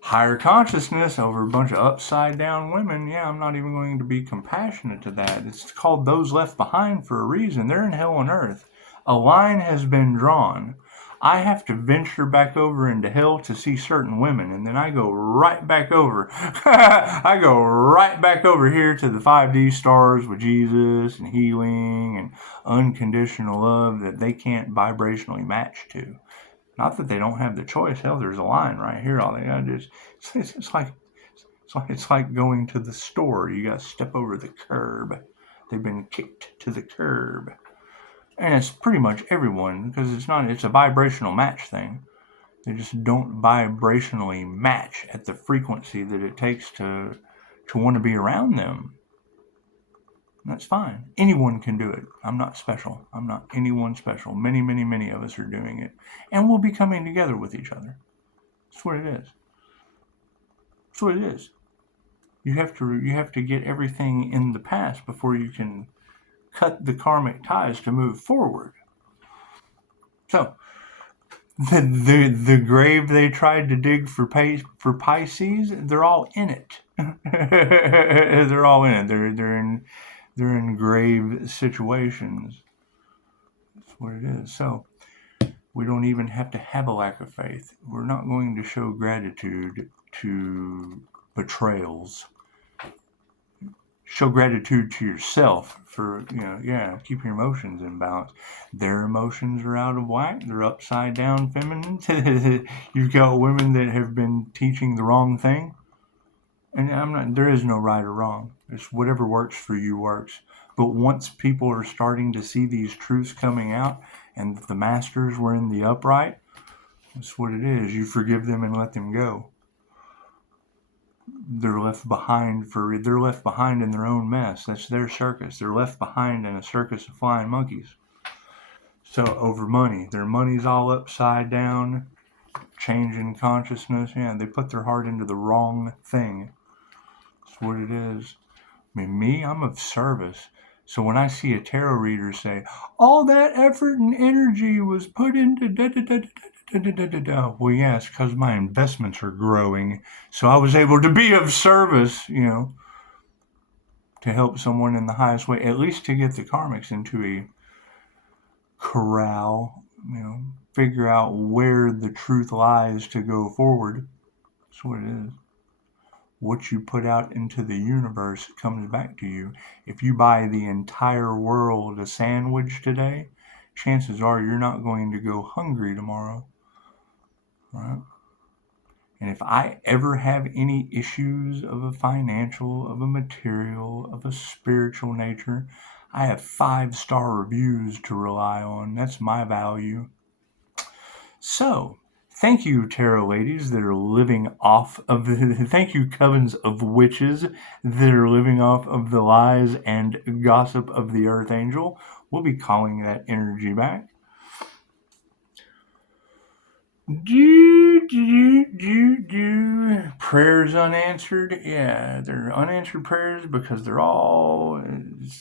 higher consciousness over a bunch of upside down women, yeah, I'm not even going to be compassionate to that. It's called those left behind for a reason. They're in hell on earth. A line has been drawn. I have to venture back over into hell to see certain women, and then I go right back over. I go right back over here to the 5D stars with Jesus and healing and unconditional love that they can't vibrationally match to. Not that they don't have the choice. Hell, there's a line right here. All they gotta do is it's like going to the store. You gotta step over the curb. They've been kicked to the curb. And it's pretty much everyone, because it's a vibrational match thing. They just don't vibrationally match at the frequency that it takes to want to be around them. And that's fine. Anyone can do it. I'm not special. I'm not anyone special. Many, many, many of us are doing it. And we'll be coming together with each other. That's what it is. That's what it is. You have to get everything in the past before you can cut the karmic ties to move forward. So, the grave they tried to dig for Pisces, they're all in it. They're all in it. They're in grave situations. That's what it is. So we don't even have to have a lack of faith. We're not going to show gratitude to betrayals. Show gratitude to yourself for, keep your emotions in balance. Their emotions are out of whack. They're upside down feminine. You've got women that have been teaching the wrong thing. And there is no right or wrong. It's whatever works for you works. But once people are starting to see these truths coming out and the masters were in the upright, that's what it is. You forgive them and let them go. They're left behind in their own mess. That's their circus. They're left behind in a circus of flying monkeys. So over money, their money's all upside down, changing consciousness. Yeah, they put their heart into the wrong thing. That's what it is. I mean, I'm of service. So when I see a tarot reader say, all that effort and energy was put into well, yes, because my investments are growing. So I was able to be of service, to help someone in the highest way, at least to get the karmics into a corral, figure out where the truth lies to go forward. That's what it is. what you put out into the universe comes back to you. If you buy the entire world a sandwich today, chances are you're not going to go hungry tomorrow. Right? And if I ever have any issues of a financial, of a material, of a spiritual nature, I have 5-star reviews to rely on. That's my value. So, thank you, tarot ladies that are living off of thank you, covens of witches that are living off of the lies and gossip of the Earth Angel. We'll be calling that energy back. Prayers unanswered. Yeah, they're unanswered prayers because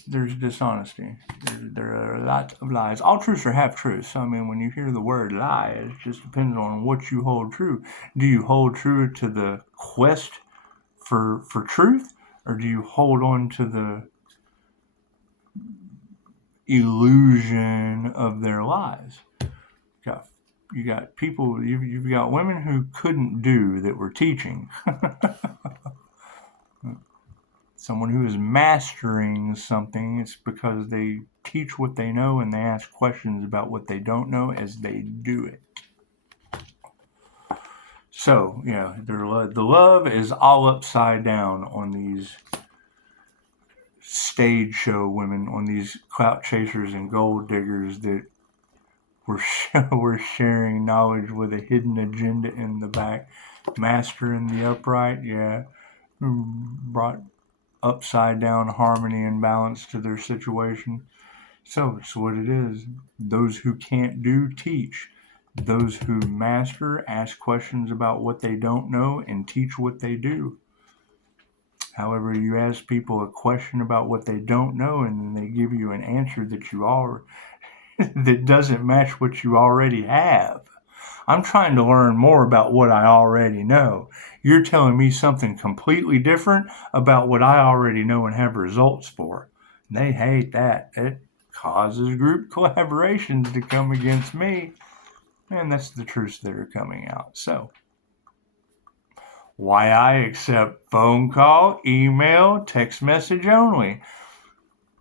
there's dishonesty. There are lots of lies. All truths are half truths. So, I mean, when you hear the word lie, it just depends on what you hold true. Do you hold true to the quest for truth, or do you hold on to the illusion of their lies? You got people, you've got women who couldn't do that were teaching. Someone who is mastering something, it's because they teach what they know and they ask questions about what they don't know as they do it. So, yeah, the love is all upside down on these stage show women, on these clout chasers and gold diggers that we're sharing knowledge with a hidden agenda in the back. Master in the upright, yeah, brought upside down harmony and balance to their situation. So it's what it is. Those who can't do, teach. Those who master, ask questions about what they don't know and teach what they do. However, you ask people a question about what they don't know and then they give you an answer that doesn't match what you already have. I'm trying to learn more about what I already know. You're telling me something completely different about what I already know and have results for. And they hate that. It causes group collaborations to come against me. And that's the truths that are coming out. So, why I accept phone call, email, text message only.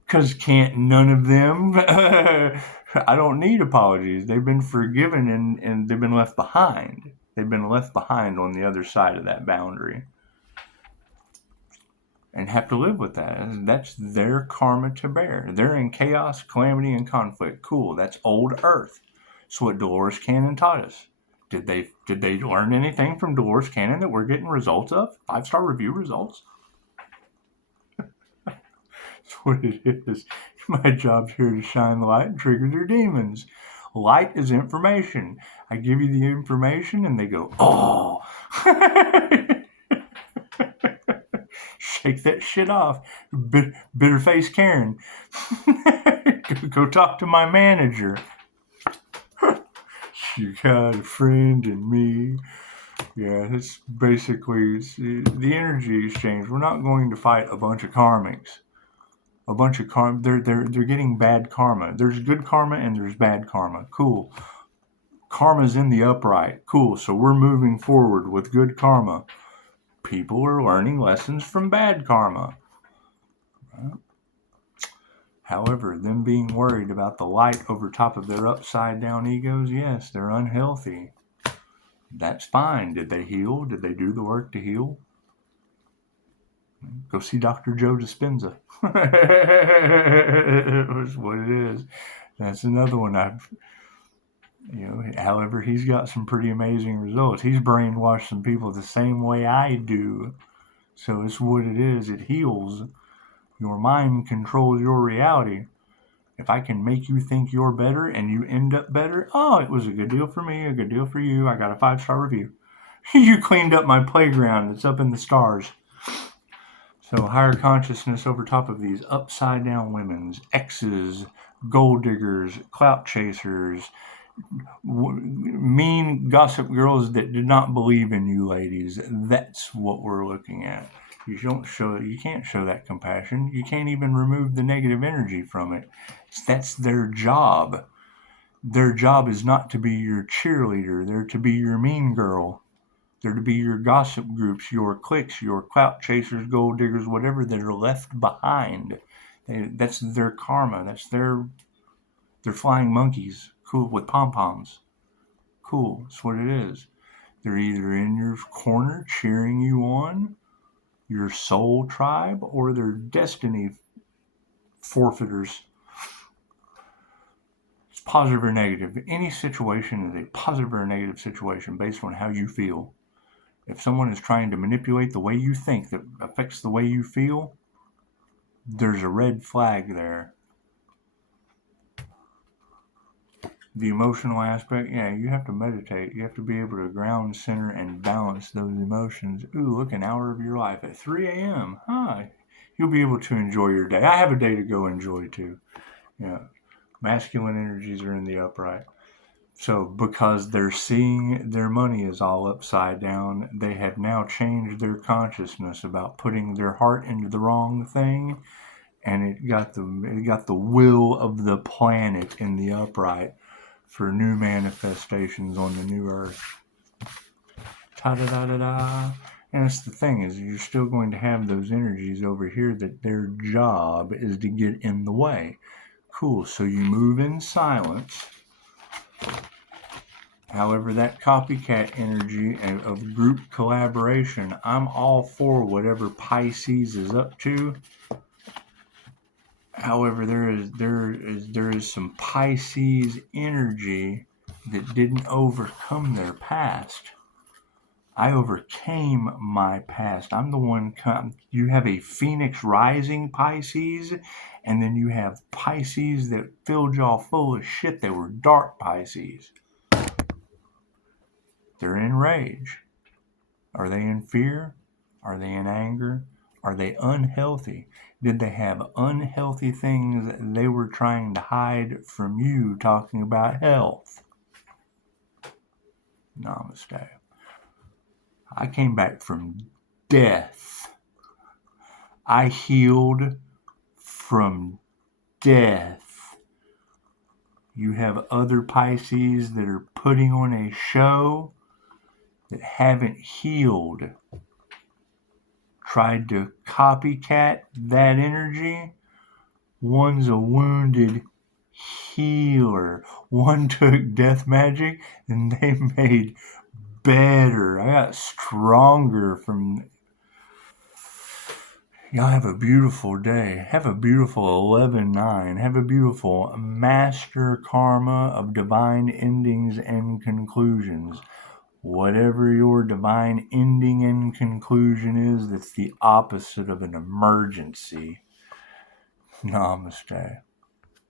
Because can't none of them, I don't need apologies. They've been forgiven and they've been left behind. They've been left behind on the other side of that boundary. And have to live with that. That's their karma to bear. They're in chaos, calamity, and conflict. Cool, that's old Earth. So what Dolores Cannon taught us. Did they learn anything from Dolores Cannon that we're getting results of? 5-star review results? That's what it is. My job's here to shine the light and trigger their demons. Light is information. I give you the information and they go, oh. Shake that shit off. Bitter face Karen. Go talk to my manager. You got a friend in me. Yeah, it's basically the energy exchange. We're not going to fight a bunch of karmics. A bunch of karma. They're getting bad karma. There's good karma and there's bad karma. Cool. Karma's in the upright. Cool. So we're moving forward with good karma. People are learning lessons from bad karma. Right? However, them being worried about the light over top of their upside down egos, yes, they're unhealthy. That's fine. Did they heal? Did they do the work to heal? Go see Dr. Joe Dispenza. That's what it is. That's another one however, he's got some pretty amazing results. He's brainwashed some people the same way I do. So it's what it is. It heals. Your mind controls your reality. If I can make you think you're better and you end up better, oh, it was a good deal for me, a good deal for you. I got a 5-star review. You cleaned up my playground. It's up in the stars. So higher consciousness over top of these upside down women's, exes, gold diggers, clout chasers, mean gossip girls that do not believe in you ladies. That's what we're looking at. You can't show that compassion. You can't even remove the negative energy from it. That's their job. Their job is not to be your cheerleader. They're to be your mean girl. They're to be your gossip groups, your cliques, your clout chasers, gold diggers, whatever that are left behind. That's their karma. They're flying monkeys, cool, with pom-poms. Cool, that's what it is. They're either in your corner cheering you on, your soul tribe, or they're destiny forfeiters. It's positive or negative. Any situation is a positive or negative situation based on how you feel. If someone is trying to manipulate the way you think that affects the way you feel, there's a red flag there. The emotional aspect, yeah, you have to meditate. You have to be able to ground, center, and balance those emotions. Ooh, look, an hour of your life at 3 a.m. You'll be able to enjoy your day. I have a day to go enjoy too. Yeah, masculine energies are in the upright. So because they're seeing their money is all upside down, they have now changed their consciousness about putting their heart into the wrong thing, and it got the will of the planet in the upright for new manifestations on the new earth. Ta-da-da-da-da. And it's the thing is, you're still going to have those energies over here that their job is to get in the way. Cool, so you move in silence. However, that copycat energy of group collaboration, I'm all for whatever Pisces is up to. However, there is some Pisces energy that didn't overcome their past. I overcame my past. I'm the one. You have a Phoenix rising Pisces, and then you have Pisces that filled y'all full of shit. They were dark Pisces. They're in rage. Are they in fear? Are they in anger? Are they unhealthy? Did they have unhealthy things they were trying to hide from you, talking about health? Namaste. I came back from death. I healed from death. You have other Pisces that are putting on a show that haven't healed. Tried to copycat that energy. One's a wounded healer. One took death magic and they made better. I got stronger from. Y'all have a beautiful day. Have a beautiful 11-9. Have a beautiful master karma of divine endings and conclusions. Whatever your divine ending and conclusion is, that's the opposite of an emergency. Namaste.